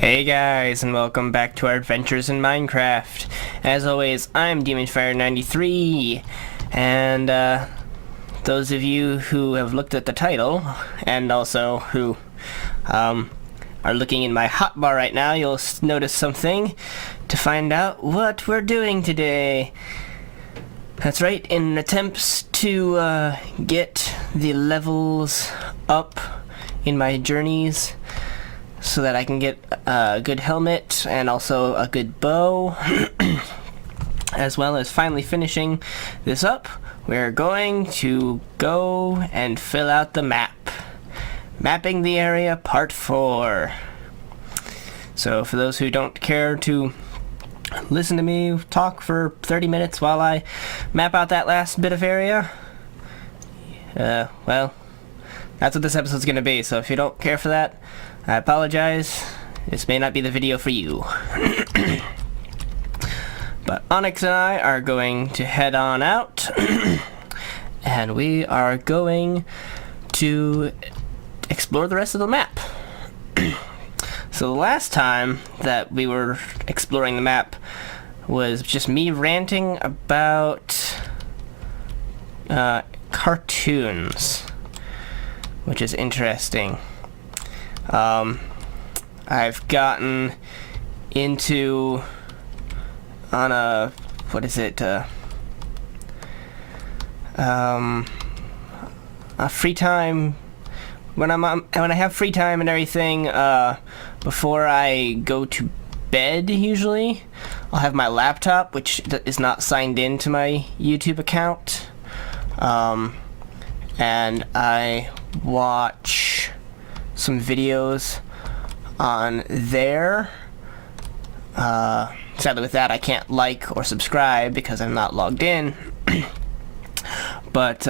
Hey guys, and welcome back to our adventures in Minecraft. As always, I'm DemonFire93, and those of you who have looked at the title, and also who are looking in my hotbar right now, you'll notice something to find out what we're doing today. That's right, in attempts to get the levels up in my journeys, so that I can get a good helmet and also a good bow, as well as finally finishing this up, we're going to go and fill out the map. Mapping the area, part 4. So for those who don't care to listen to me talk for 30 minutes while I map out that last bit of area, well, that's what this episode's gonna be. So if you don't care for that, I apologize. This may not be the video for you. But Onyx and I are going to head on out and we are going to explore the rest of the map. So the last time that we were exploring the map was just me ranting about cartoons, which is interesting. I've gotten into on a free time when I have free time and everything. Before I go to bed, usually I'll have my laptop, which is not signed into my YouTube account, and I watch some videos on there. Sadly with that I can't like or subscribe because I'm not logged in. But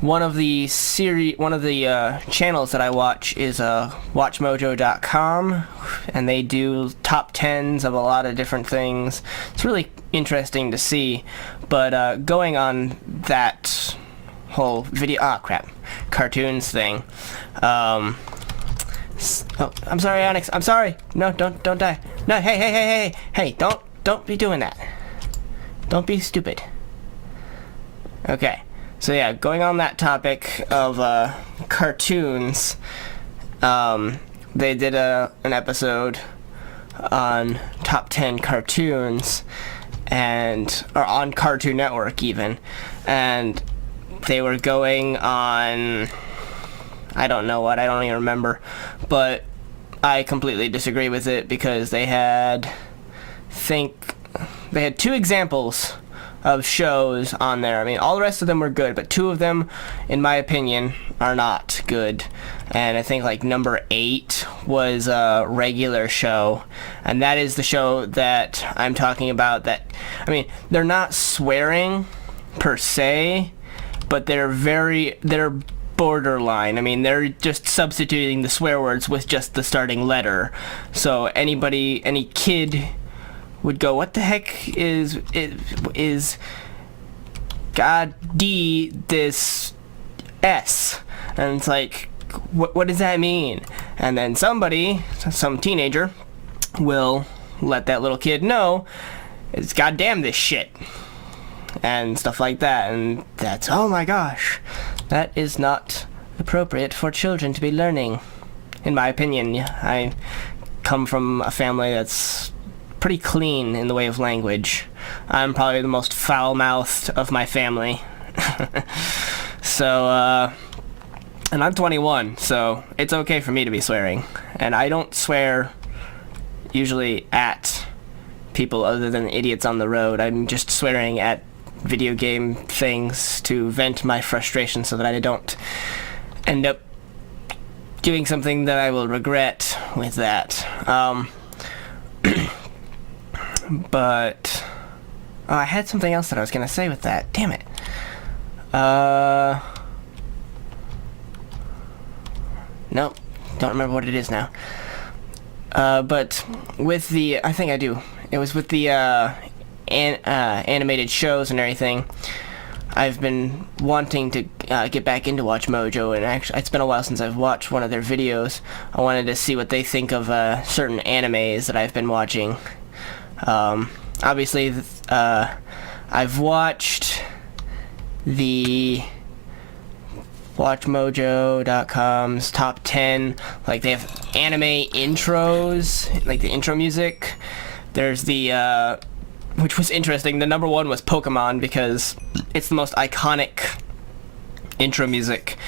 one of the channels that I watch is watchmojo.com, and they do top 10s of a lot of different things. It's really interesting to see. But going on that whole video cartoons thing, oh, I'm sorry, Onyx. I'm sorry. No, don't die. No, hey, don't be doing that. Don't be stupid. Okay, so yeah, going on that topic of cartoons, they did an episode on top 10 cartoons, or on Cartoon Network even, and they were going on, I don't know what, I don't even remember, but I completely disagree with it because they had 2 examples of shows on there. I mean, all the rest of them were good, but 2 of them, in my opinion, are not good. And I think like number 8 was a regular show, and that is the show that I'm talking about. That, I mean, they're not swearing per se, but they're borderline. I mean, they're just substituting the swear words with just the starting letter. So any kid would go, what the heck is God D this S? And it's like, what does that mean? And then some teenager will let that little kid know it's goddamn this shit and stuff like that. And that's, oh my gosh, that is not appropriate for children to be learning, in my opinion. I come from a family that's pretty clean in the way of language. I'm probably the most foul-mouthed of my family. So, and I'm 21, so it's okay for me to be swearing. And I don't swear usually at people other than idiots on the road. I'm just swearing at video game things to vent my frustration so that I don't end up doing something that I will regret with that. But I had something else that I was gonna say with that. Damn it. Nope, don't remember what it is now. But with the, I think I do. It was with the animated shows and everything. I've been wanting to get back into Watch Mojo, and actually it's been a while since I've watched one of their videos. I wanted to see what they think of certain animes that I've been watching. Obviously, I've watched the WatchMojo.com's top 10. Like, they have anime intros, like the intro music. There's the which was interesting. The number one was Pokemon because it's the most iconic intro music,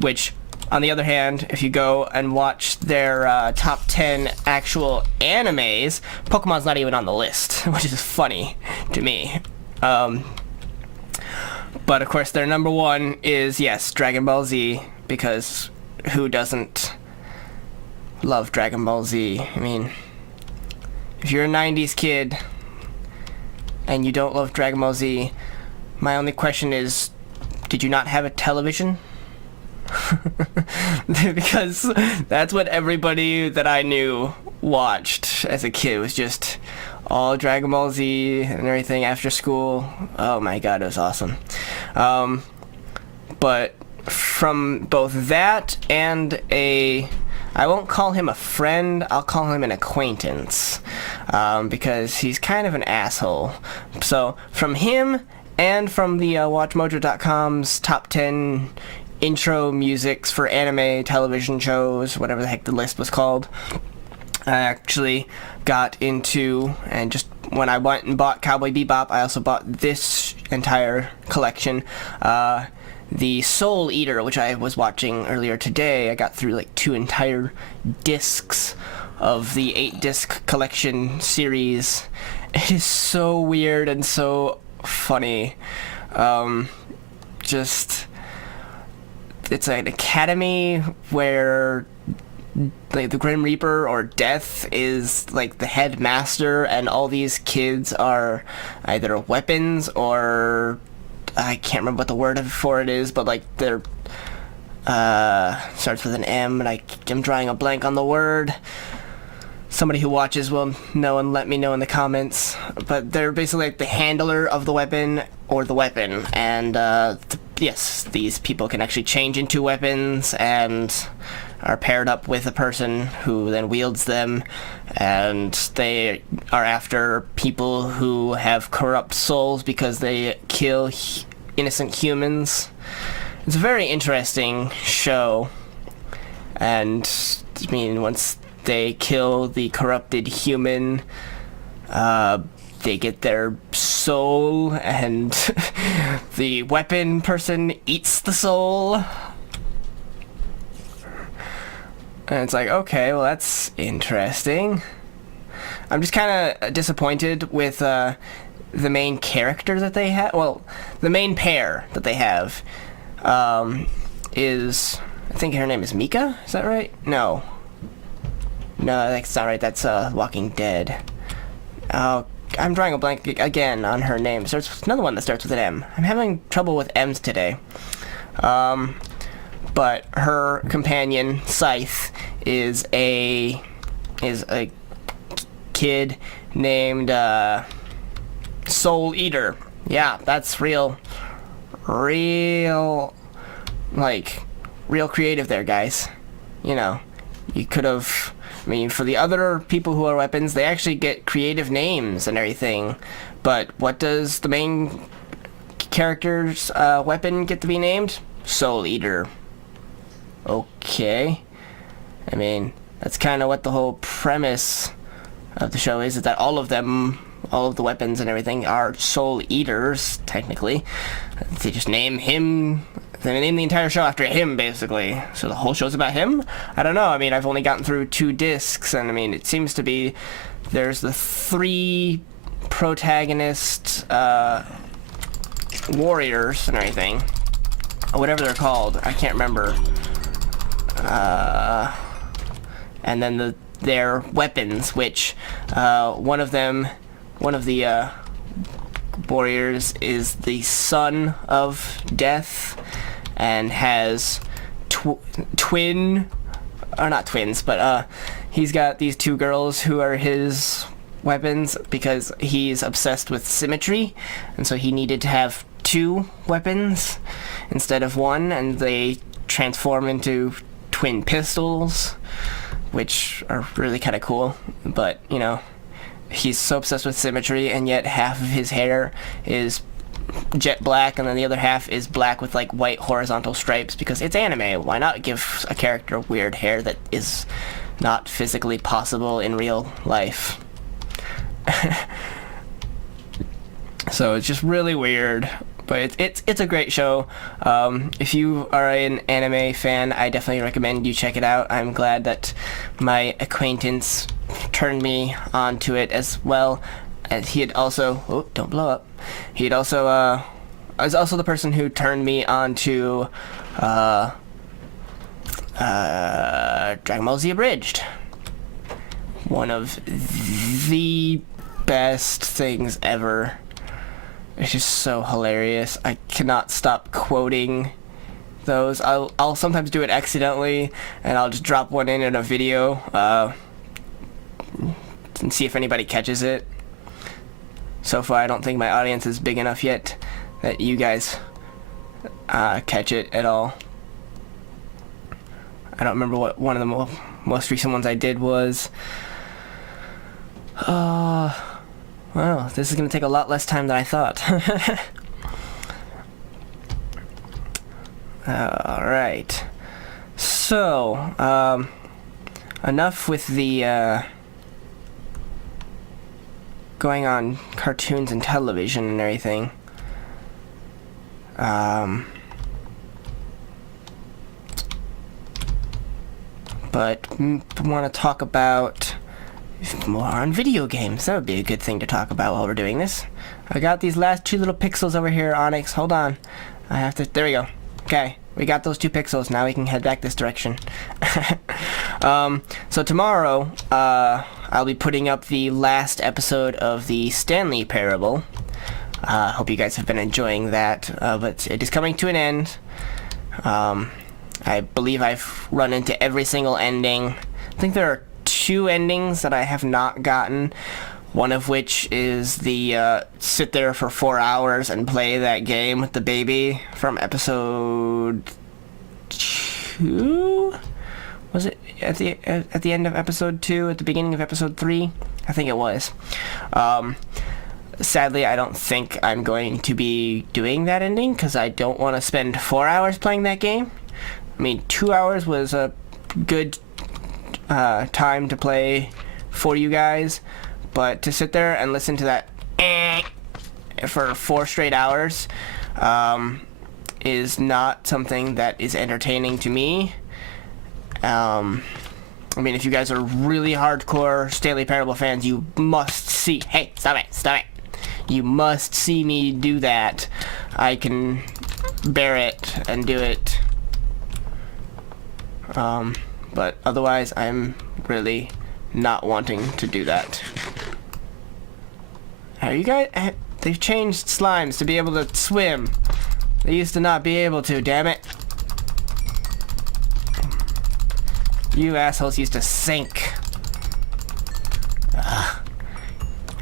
which, on the other hand, if you go and watch their top 10 actual animes, Pokemon's not even on the list, which is funny to me. But of course, their number one is, yes, Dragon Ball Z, because who doesn't love Dragon Ball Z? I mean, if you're a 90s kid and you don't love Dragon Ball Z, my only question is, did you not have a television? Because that's what everybody that I knew watched as a kid, was just all Dragon Ball Z and everything after school. Oh my god, it was awesome. But from both that and I won't call him a friend, I'll call him an acquaintance, because he's kind of an asshole. So from him and from the WatchMojo.com's top 10 intro musics for anime television shows, whatever the heck the list was called, I actually got into, and just when I went and bought Cowboy Bebop, I also bought this entire collection. The Soul Eater, which I was watching earlier today, I got through like 2 entire discs of the 8-disc collection series. It is so weird and so funny. Just, it's an academy where like the Grim Reaper or Death is like the headmaster, and all these kids are either weapons or I can't remember what the word for it is, but like they're starts with an M, and I'm drawing a blank on the word. Somebody who watches will know and let me know in the comments. But they're basically like the handler of the weapon or the weapon, and yes, these people can actually change into weapons and are paired up with a person who then wields them, and they are after people who have corrupt souls because they kill innocent humans. It's a very interesting show, and I mean, once they kill the corrupted human, they get their soul, and the weapon person eats the soul. And it's like, okay, well, that's interesting. I'm just kind of disappointed with the main character that they have. Well, the main pair that they have is, I think her name is Mika? Is that right? No, that's not right. That's Walking Dead. I'm drawing a blank again on her name. So there's another one that starts with an M. I'm having trouble with M's today. But her companion, Scythe, is a kid named Soul Eater. Yeah, that's real creative there, guys. You know, you could have, I mean, for the other people who are weapons, they actually get creative names and everything. But what does the main character's weapon get to be named? Soul Eater. Okay. I mean, that's kind of what the whole premise of the show is that all of them, all of the weapons and everything are soul eaters, technically. They just name him, they name the entire show after him, basically. So the whole show's about him? I don't know. I mean, I've only gotten through 2 discs, and I mean, it seems to be, there's the 3 protagonist warriors and everything. Whatever they're called, I can't remember. And then their weapons, which one of the warriors is the son of Death, and has twin, or not twins, but he's got these 2 girls who are his weapons because he's obsessed with symmetry, and so he needed to have 2 weapons instead of 1, and they transform into twin pistols, which are really kind of cool. But, you know, he's so obsessed with symmetry, and yet half of his hair is jet black, and then the other half is black with like white horizontal stripes, because it's anime. Why not give a character weird hair that is not physically possible in real life? So it's just really weird, but it's a great show. If you are an anime fan, I definitely recommend you check it out. I'm glad that my acquaintance turned me onto it, as well as he had also... Oh, don't blow up. He had also was also the person who turned me onto Dragon Ball Z Abridged. One of the best things ever. It's just so hilarious. I cannot stop quoting those. I'll sometimes do it accidentally, and I'll just drop one in a video and see if anybody catches it. So far, I don't think my audience is big enough yet that you guys catch it at all. I don't remember what one of the most recent ones I did was. Well, this is going to take a lot less time than I thought. Alright. So, enough with the going on cartoons and television and everything. But want to talk about more on video games. That would be a good thing to talk about while we're doing this. I got these last 2 little pixels over here, Onyx. Hold on. I have to... There we go. Okay. We got those 2 pixels. Now we can head back this direction. So tomorrow, I'll be putting up the last episode of the Stanley Parable. Hope you guys have been enjoying that. But it is coming to an end. I believe I've run into every single ending. I think there are 2 endings that I have not gotten. One of which is the sit there for 4 hours and play that game with the baby from episode 2? Was it at the end of episode 2, at the beginning of episode 3? I think it was. Sadly, I don't think I'm going to be doing that ending, because I don't want to spend 4 hours playing that game. I mean, 2 hours was a good time to play for you guys, but to sit there and listen to that for 4 straight hours is not something that is entertaining to me. I mean, if you guys are really hardcore Stanley Parable fans, you must see... Hey, stop it. You must see me do that. I can bear it and do it. But otherwise, I'm really not wanting to do that. Are you guys... They've changed slimes to be able to swim. They used to not be able to, damn it. You assholes used to sink. I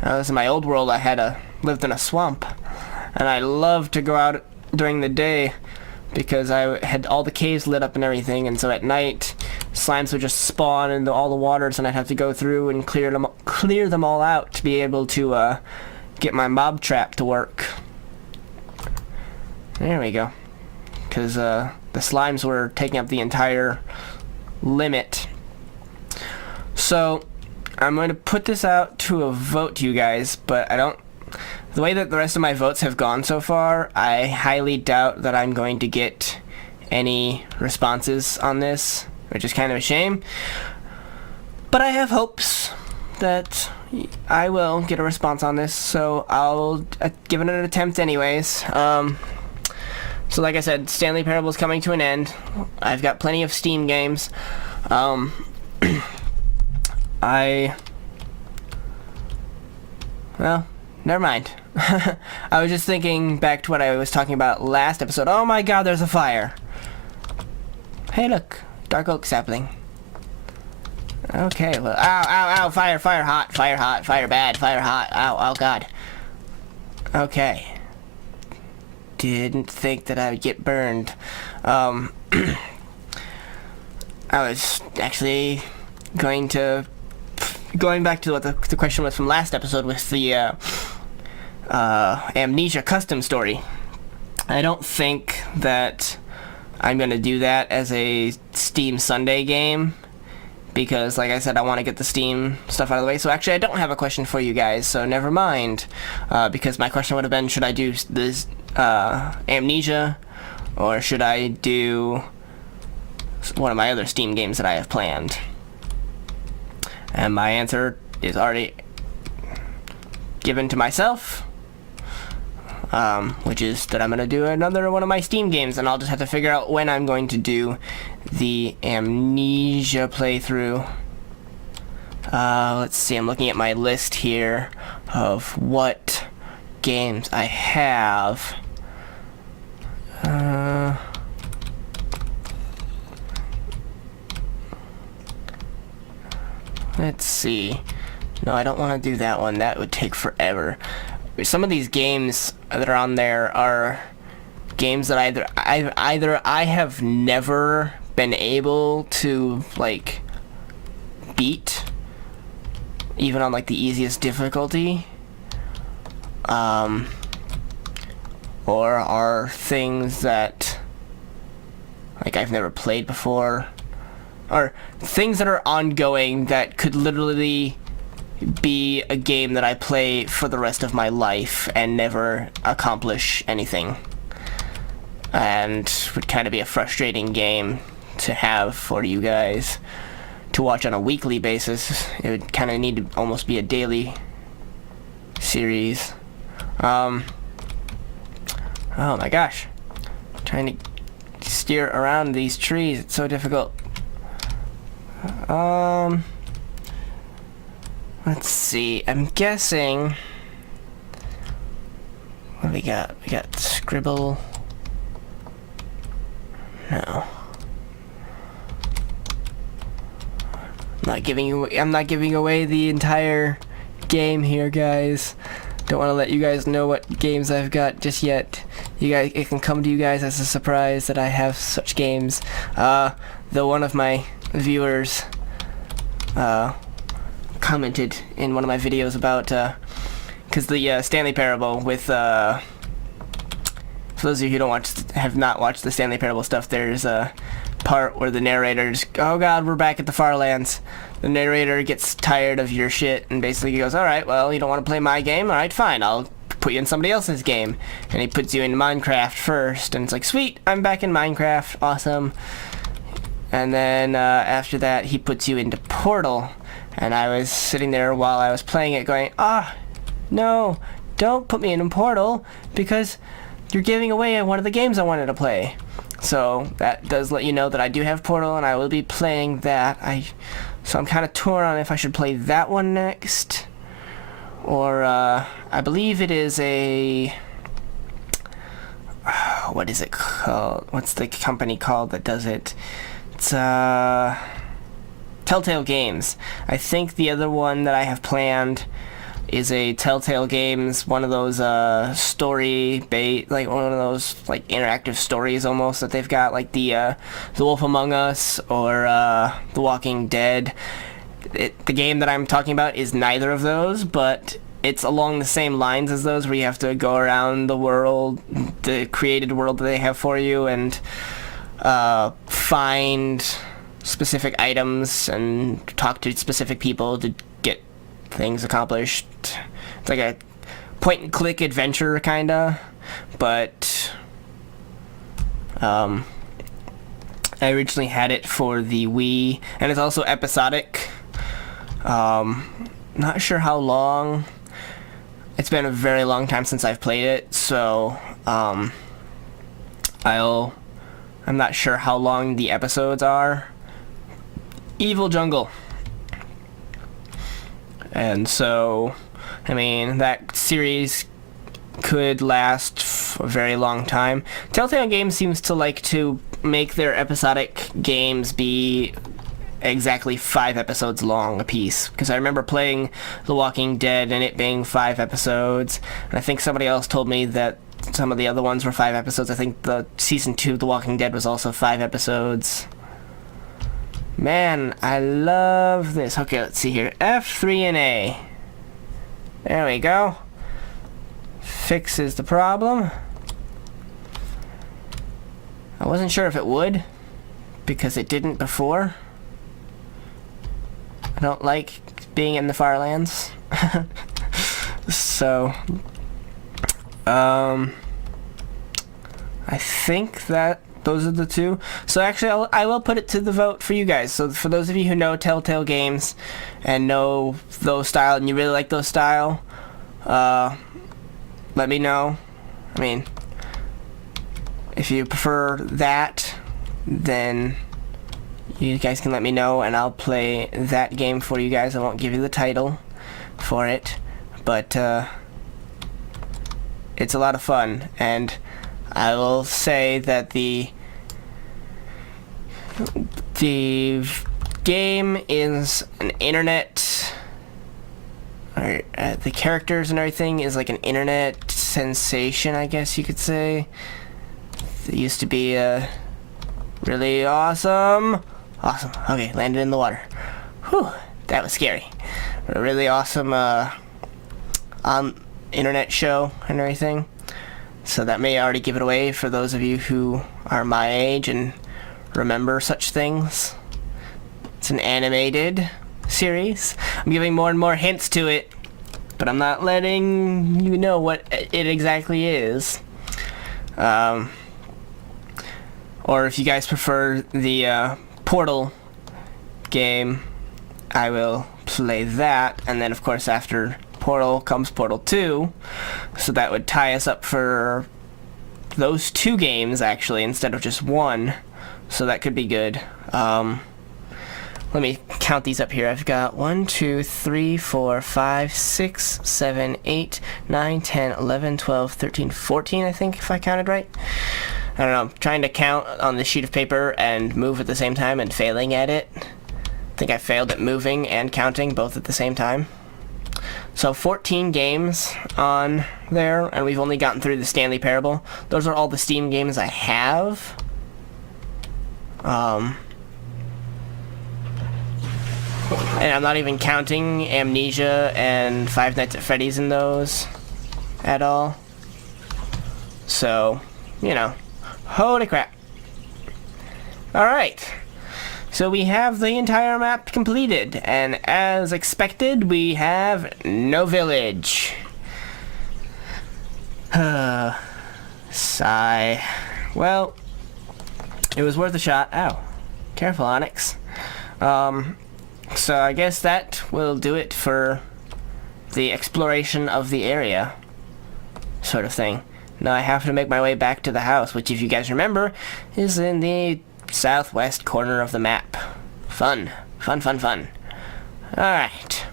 was in my old world. I lived in a swamp, and I loved to go out during the day because I had all the caves lit up and everything, and so at night slimes would just spawn into all the waters, and I'd have to go through and clear them all out to be able to get my mob trap to work. There we go. Because the slimes were taking up the entire limit. So I'm going to put this out to a vote to you guys, but I don't... The way that the rest of my votes have gone so far, I highly doubt that I'm going to get any responses on this, which is kind of a shame. But I have hopes that I will get a response on this, so I'll give it an attempt anyways. So like I said, Stanley Parable is coming to an end. I've got plenty of Steam games. Well, never mind. I was just thinking back to what I was talking about last episode. Oh my god, there's a fire. Hey look, dark oak sapling. Okay, well, ow, fire hot, fire bad, fire hot, ow, god. Okay. didn't think that I would get burned. I was actually going back to what the question was from last episode with the Amnesia custom story. I don't think that I'm going to do that as a Steam Sunday game, because, like I said, I want to get the Steam stuff out of the way. So actually, I don't have a question for you guys, so never mind. Because my question would have been, should I do this Amnesia, or should I do one of my other Steam games that I have planned? And my answer is already given to myself, which is that I'm going to do another one of my Steam games, and I'll just have to figure out when I'm going to do the Amnesia playthrough. Let's see, I'm looking at my list here of what games I have. Let's see. No, I don't want to do that one. That would take forever. Some of these games that are on there are games that either I have never been able to, like, beat, even on, like, the easiest difficulty, or are things that, like, I've never played before, or things that are ongoing that could literally be a game that I play for the rest of my life and never accomplish anything, and would kind of be a frustrating game to have for you guys to watch on a weekly basis. It would kind of need to almost be a daily series. Oh my gosh, trying to steer around these trees, it's so difficult. Let's see, I'm guessing, what do we got? We got Scribble. No. I'm not giving away the entire game here, guys. Don't want to let you guys know what games I've got just yet. It can come to you guys as a surprise that I have such games. Though one of my viewers commented in one of my videos about, because the Stanley Parable with, for those of you who have not watched the Stanley Parable stuff, there's a part where the narrator's, oh god, we're back at the far lands. The narrator gets tired of your shit and basically goes, alright, well, you don't want to play my game? Alright, fine, I'll put you in somebody else's game. And he puts you in Minecraft first, and it's like, sweet, I'm back in Minecraft, awesome. And then after that, he puts you into Portal. And I was sitting there while I was playing it going, no, don't put me in Portal, because you're giving away one of the games I wanted to play. So that does let you know that I do have Portal, and I will be playing that. So I'm kind of torn on if I should play that one next, or I believe it is a, what is it called? What's the company called that does it? It's Telltale Games. I think the other one that I have planned is a Telltale Games, one of those like one of those like interactive stories almost that they've got, like the Wolf Among Us or The Walking Dead. The game that I'm talking about is neither of those, but it's along the same lines as those, where you have to go around the world, the created world that they have for you, and find specific items and talk to specific people to get things accomplished. It's like a point and click adventure kinda, but I originally had it for the Wii, and it's also episodic. Not sure how long. It's been a very long time since I've played it, so I'm not sure how long the episodes are. Evil Jungle. And so, I mean, that series could last for a very long time. Telltale Games seems to like to make their episodic games be exactly 5 episodes long a piece, because I remember playing The Walking Dead and it being 5 episodes, and I think somebody else told me that some of the other ones were 5 episodes. I think the season 2 of The Walking Dead was also 5 episodes. Man, I love this. Okay, let's see here. F3 and A. There we go. Fixes the problem. I wasn't sure if it would, because it didn't before. I don't like being in the Firelands. So, I think that those are the two. So actually, I will put it to the vote for you guys. So for those of you who know Telltale Games and know those style and you really like those style, let me know. I mean, if you prefer that, then you guys can let me know and I'll play that game for you guys. I won't give you the title for it, but it's a lot of fun, and I will say that the game is an internet, or the characters and everything is like an internet sensation, I guess you could say. It used to be really awesome. Okay, landed in the water. Whew, that was scary. A really awesome internet show and everything. So that may already give it away for those of you who are my age and remember such things. It's an animated series. I'm giving more and more hints to it, but I'm not letting you know what it exactly is. Or if you guys prefer the Portal game, I will play that, and then of course after Portal comes Portal 2, so that would tie us up for those 2 games actually instead of just 1, so that could be good. Let me count these up here. I've got 1, 2, 3, 4, 5, 6, 7, 8, 9, 10, 11, 12, 13, 14, I think, if I counted right. I don't know, I'm trying to count on the sheet of paper and move at the same time and failing at it. I think I failed at moving and counting both at the same time. So 14 games on there, and we've only gotten through the Stanley Parable. Those are all the Steam games I have. And I'm not even counting Amnesia and Five Nights at Freddy's in those at all. So, you know, holy crap. Alright. So we have the entire map completed, and as expected, we have no village. Sigh. Well, it was worth a shot. Ow. Careful, Onyx. So I guess that will do it for the exploration of the area, sort of thing. Now I have to make my way back to the house, which, if you guys remember, is in the southwest corner of the map. Fun. Fun, fun, fun. Alright.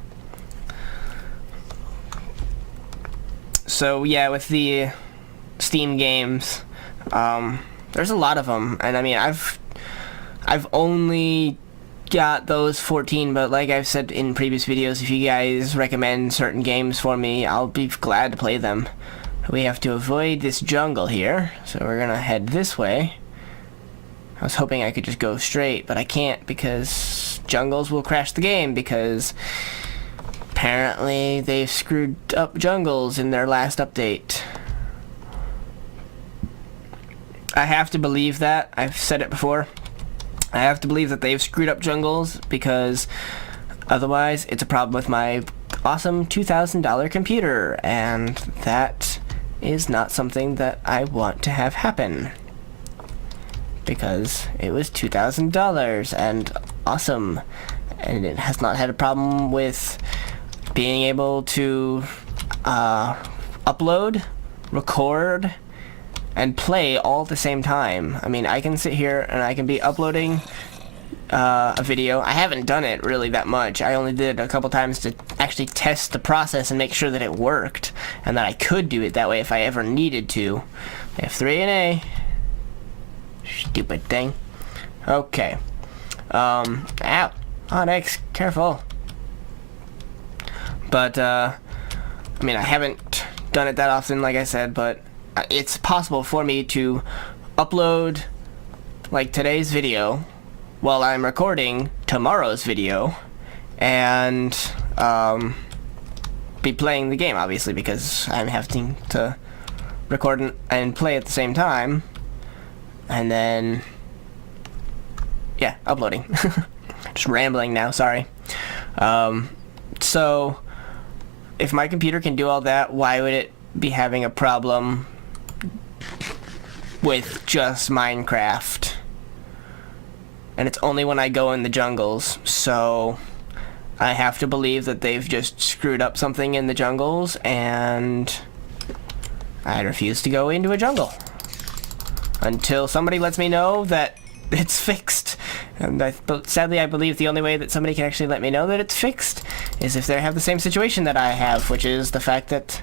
So, yeah, with the Steam games, there's a lot of them, and I mean, I've only got those 14, but like I've said in previous videos, if you guys recommend certain games for me, I'll be glad to play them. We have to avoid this jungle here, so we're gonna head this way. I was hoping I could just go straight, but I can't because jungles will crash the game, because apparently they've screwed up jungles in their last update. I have to believe that. I've said it before. I have to believe that they've screwed up jungles, because otherwise it's a problem with my awesome $2,000 computer, and that is not something that I want to have happen, because it was $2,000 and awesome, and it has not had a problem with being able to upload, record, and play all at the same time. I mean, I can sit here and I can be uploading a video. I haven't done it really that much. I only did it a couple times to actually test the process and make sure that it worked, and that I could do it that way if I ever needed to. F3 and A. Stupid thing. Okay. Ow. Onyx, careful. But, I mean, I haven't done it that often, like I said, but it's possible for me to upload like today's video while I'm recording tomorrow's video and be playing the game, obviously, because I'm having to record and play at the same time, and then yeah, uploading. Just rambling now, sorry. So if my computer can do all that, why would it be having a problem with just Minecraft? And it's only when I go in the jungles, so I have to believe that they've just screwed up something in the jungles, and I refuse to go into a jungle until somebody lets me know that it's fixed. And sadly, I believe the only way that somebody can actually let me know that it's fixed is if they have the same situation that I have, which is the fact that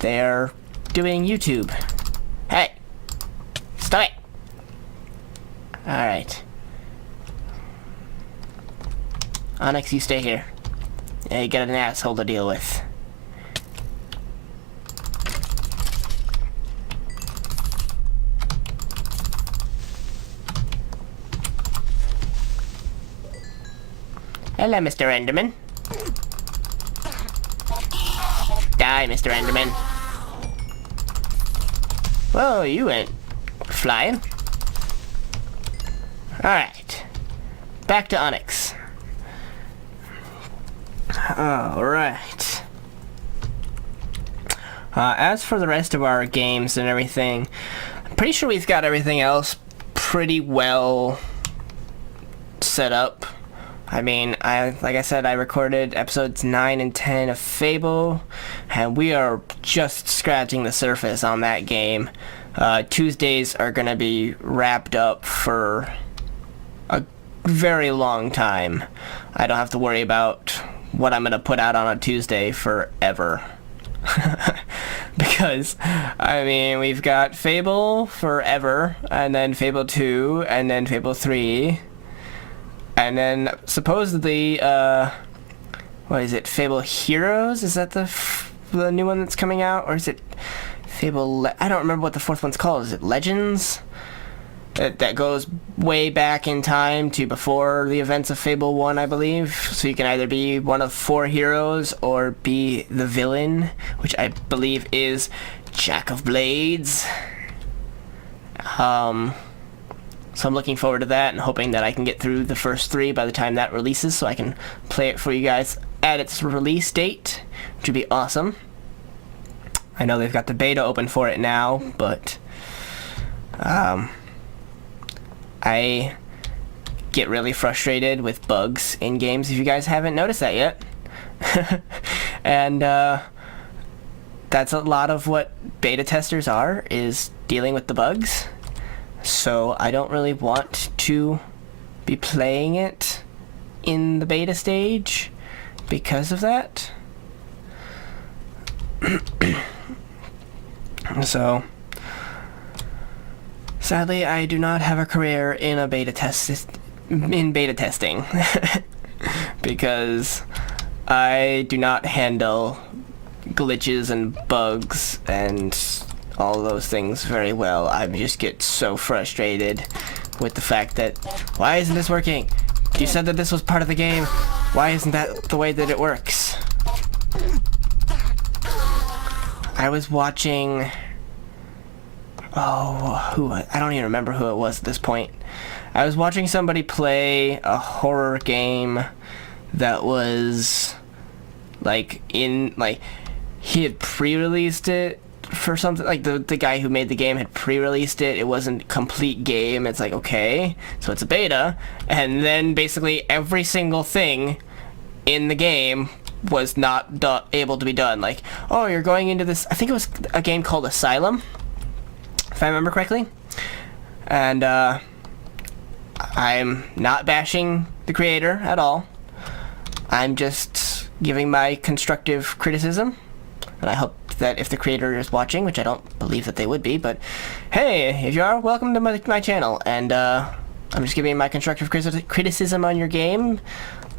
they're doing YouTube. Hey! Stop it! Alright. Onyx, you stay here. Yeah, you got an asshole to deal with. Hello, Mr. Enderman. Die, Mr. Enderman. Whoa, you went flying. Alright. Back to Onyx. Alright. As for the rest of our games and everything, I'm pretty sure we've got everything else pretty well set up. I mean, like I said, I recorded episodes 9 and 10 of Fable, and we are just scratching the surface on that game. Tuesdays are going to be wrapped up for a very long time. I don't have to worry about what I'm going to put out on a Tuesday forever. Because, I mean, we've got Fable forever, and then Fable 2, and then Fable 3, and then supposedly, what is it, Fable Heroes? Is that the new one that's coming out? Or is it Fable, I don't remember what the fourth one's called. Is it Legends? That goes way back in time to before the events of Fable 1, I believe. So you can either be one of 4 heroes or be the villain, which I believe is Jack of Blades. So I'm looking forward to that and hoping that I can get through the first 3 by the time that releases so I can play it for you guys at its release date, which would be awesome. I know they've got the beta open for it now, but I get really frustrated with bugs in games, if you guys haven't noticed that yet. And that's a lot of what beta testers are, is dealing with the bugs. So I don't really want to be playing it in the beta stage because of that. So sadly, I do not have a career in a beta testing because I do not handle glitches and bugs and all those things very well. I just get so frustrated with the fact that, why isn't this working? You said that this was part of the game. Why isn't that the way that it works? I was watching, I don't even remember who it was at this point. I was watching somebody play a horror game that was he had pre-released it for something, like the guy who made the game had pre-released it. It wasn't a complete game. It's like, okay, so it's a beta, and then basically every single thing in the game was not able to be done. Like, oh, you're going into this, I think it was a game called Asylum, if I remember correctly. And I'm not bashing the creator at all. I'm just giving my constructive criticism, and I hope that if the creator is watching, which I don't believe that they would be, but hey, if you are, welcome to my channel. And I'm just giving my constructive criticism on your game.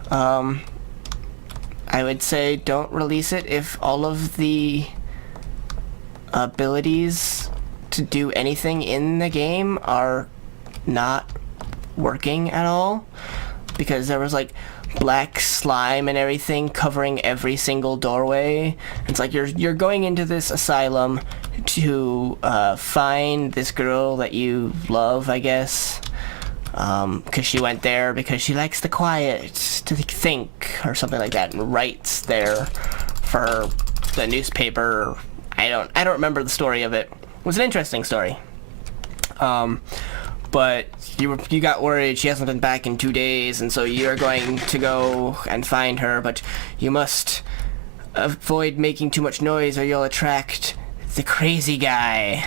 I would say don't release it if all of the abilities to do anything in the game are not working at all, because there was like black slime and everything covering every single doorway. It's like you're going into this asylum to find this girl that you love, I guess, because she went there because she likes the quiet to think or something like that, and writes there for the newspaper. I don't remember the story of it. It was an interesting story. But you got worried she hasn't been back in 2 days, and so you're going to go and find her, but you must avoid making too much noise or you'll attract the crazy guy.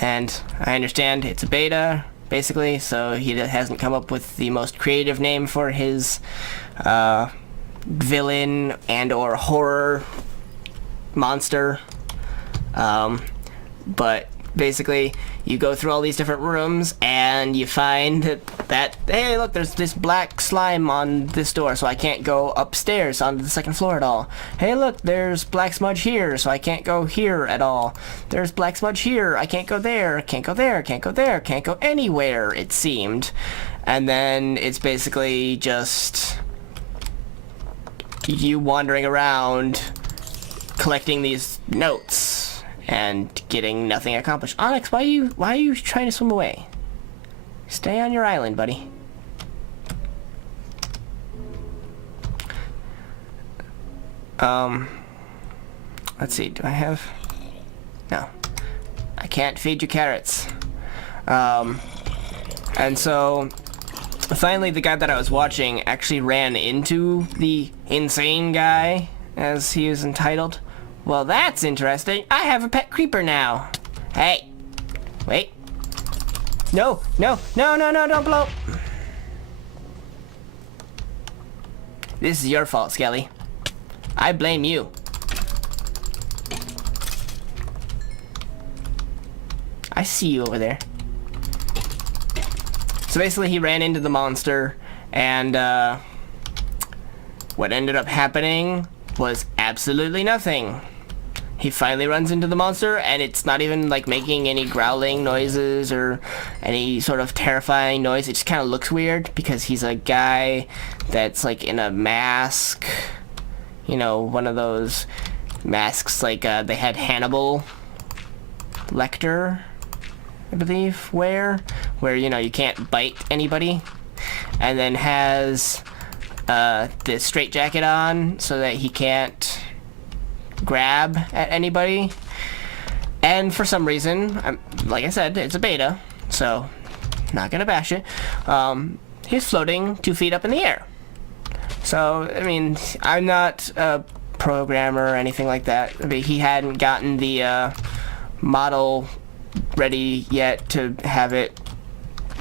And I understand it's a beta, basically, so he hasn't come up with the most creative name for his villain and or horror monster. But basically, you go through all these different rooms and you find that hey, look, there's this black slime on this door, so I can't go upstairs onto the second floor at all. Hey, look, there's black smudge here, so I can't go here at all. There's black smudge here, I can't go there, can't go there, can't go there, can't go anywhere, it seemed. And then it's basically just you wandering around collecting these notes and getting nothing accomplished. Onyx, why are you trying to swim away? Stay on your island, buddy. Let's see, do I have... No. I can't feed you carrots. And so, finally the guy that I was watching actually ran into the insane guy, as he is entitled. Well, that's interesting. I have a pet creeper now. Hey. Wait. No, no, no, no, no, don't blow. This is your fault, Skelly. I blame you. I see you over there. So basically he ran into the monster, and what ended up happening was absolutely nothing. He finally runs into the monster, and it's not even like making any growling noises or any sort of terrifying noise. It just kind of looks weird because he's a guy that's like in a mask, you know, one of those masks like they had Hannibal Lecter, I believe, where you know you can't bite anybody, and then has the straitjacket on so that he can't grab at anybody. And for some reason, like I said, it's a beta, so not gonna bash it. He's floating 2 feet up in the air. So I mean, I'm not a programmer or anything like that. I mean, he hadn't gotten the model ready yet to have it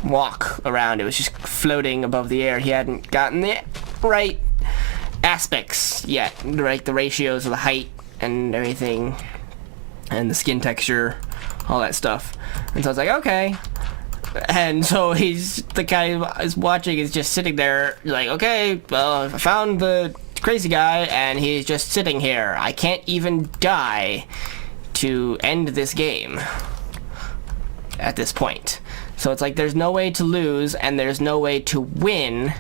walk around. It was just floating above the air. He hadn't gotten the right aspects yet, right? The ratios of the height and everything, and the skin texture, all that stuff. And so I was like, okay. And so the guy is watching is just sitting there like, okay, well, I found the crazy guy and he's just sitting here. I can't even die to end this game at this point. So it's like there's no way to lose and there's no way to win.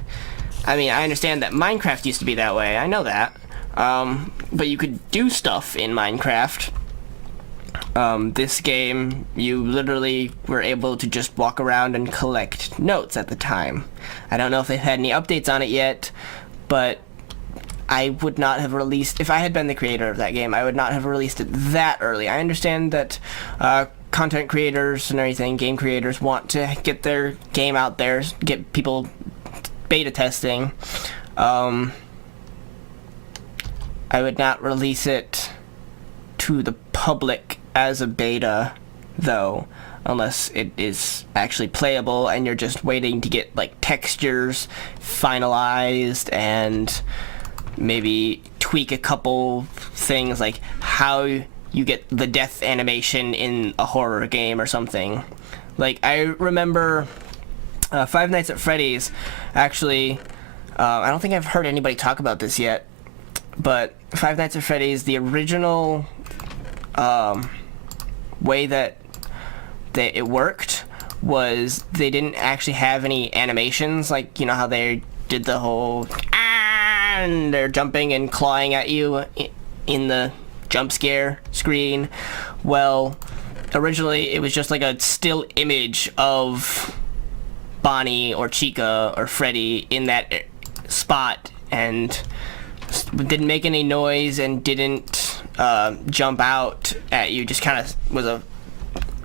I mean, I understand that Minecraft used to be that way. I know that. But you could do stuff in Minecraft. This game, you literally were able to just walk around and collect notes at the time. I don't know if they've had any updates on it yet, but I would not have released... If I had been the creator of that game, I would not have released it that early. I understand that content creators and everything, game creators, want to get their game out there, get people beta testing. I would not release it to the public as a beta, though, unless it is actually playable and you're just waiting to get like textures finalized and maybe tweak a couple things, like how you get the death animation in a horror game or something. Like, I remember Five Nights at Freddy's, actually, I don't think I've heard anybody talk about this yet, but Five Nights at Freddy's, the original way that that it worked was they didn't actually have any animations, like, you know how they did the whole and they're jumping and clawing at you in the jump scare screen. Well, originally it was just like a still image of Bonnie or Chica or Freddy in that spot, and didn't make any noise and didn't jump out at you. Just kind of was a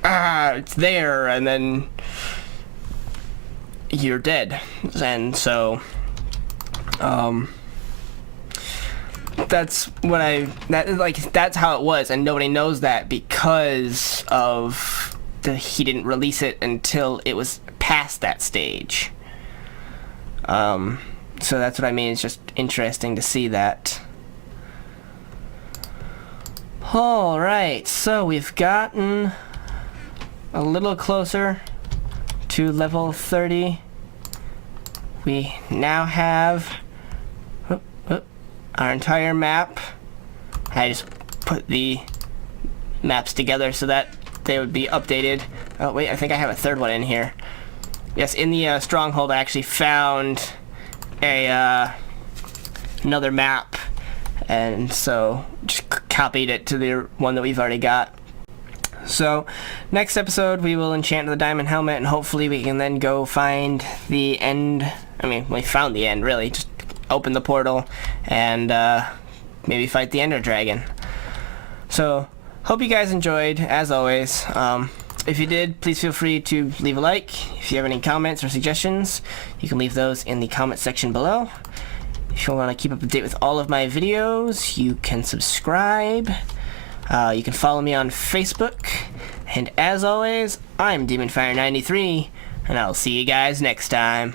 it's there, and then you're dead. And so that's how it was, and nobody knows that because of he didn't release it until it was past that stage. So that's what I mean. It's just interesting to see that. Alright, so we've gotten a little closer to level 30. We now have our entire map. I just put the maps together so that they would be updated. Oh wait, I think I have a third one in here. Yes, in the stronghold I actually found a another map, and so just copied it to the one that we've already got. So next episode we will enchant the diamond helmet, and hopefully we can then go find the end. I mean, we found the end, really. Just open the portal and maybe fight the ender dragon. So hope you guys enjoyed, as always. If you did, please feel free to leave a like. If you have any comments or suggestions, you can leave those in the comment section below. If you want to keep up to date with all of my videos, you can subscribe. You can follow me on Facebook. And as always, I'm DemonFire93, and I'll see you guys next time.